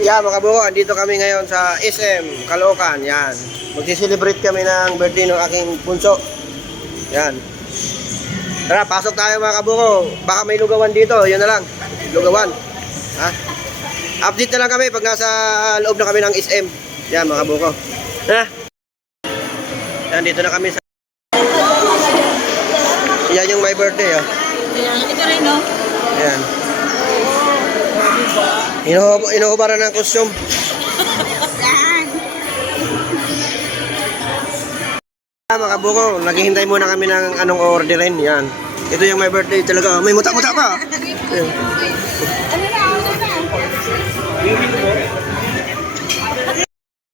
Yan mga kabuko, andito kami ngayon sa SM Caloocan. Yan, magsi-celebrate kami ng birthday ng aking bunso. Yan. Tara, pasok tayo mga kabuko. Baka may lugawan dito, yun na lang. Lugawan. Ha? Update na lang kami pag nasa loob na kami ng SM. Yan mga kabuko. Ha? Yan, dito na kami sa... Yan yung my birthday, oh. Ito rin, no? Yan. Inuhubaran ng costume. Mga kabuko, naghihintay muna kami ng anong orderin. Yan. Ito yung my birthday talaga. May muta-muta pa. Yan.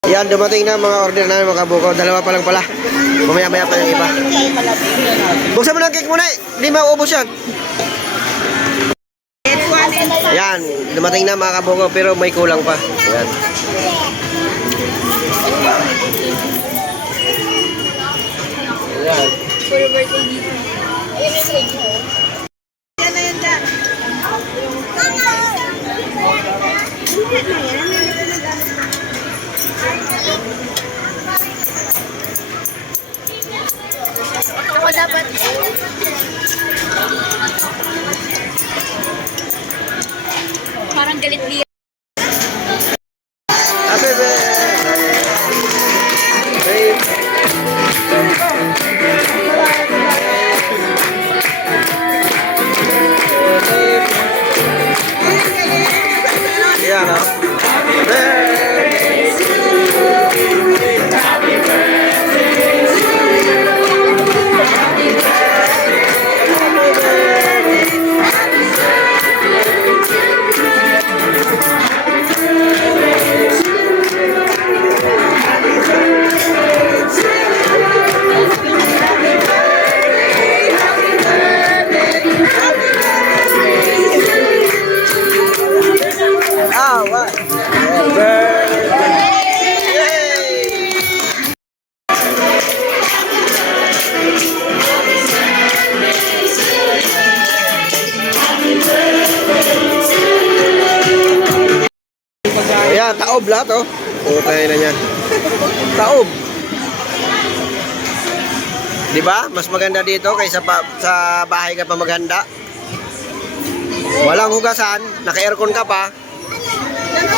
Yan, dumating na mga order na mga kabuko. Dalawa pa lang pala. Mamaya-maya pa yung iba. Buksan mo ng cake muna eh. Hindi mauubos yan. Yan, dumating na mga kabuko pero may kulang pa. Yan. Yan. Ako dapat. Parang galit niya. Happy birthday. Yan, ha? Ayan, taob lahat, oh. Putay na yan. Taob. Diba? Mas maganda dito kaysa sa bahay ka pa maghanda. Walang hugasan, naka-aircon ka pa,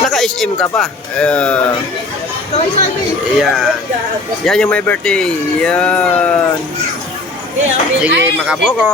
naka-SM ka pa. Yan. Yan yung my birthday. Yan. Sige, makabuko.